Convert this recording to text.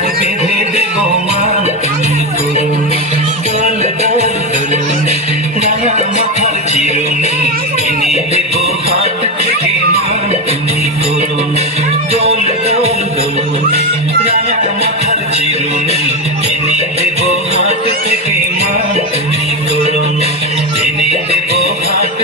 গলায় বেঁধে দেব মান তুমি করো না দোল দোল দোলন রাঙা মাথার চিরুনি এনে দেব হাত থেকে মান তুমি করো না দোল দোল দোলন রাঙা মাথার চিরুনি এনে দেব হাত থেকে মান তুমি করো না এনে দেব হাত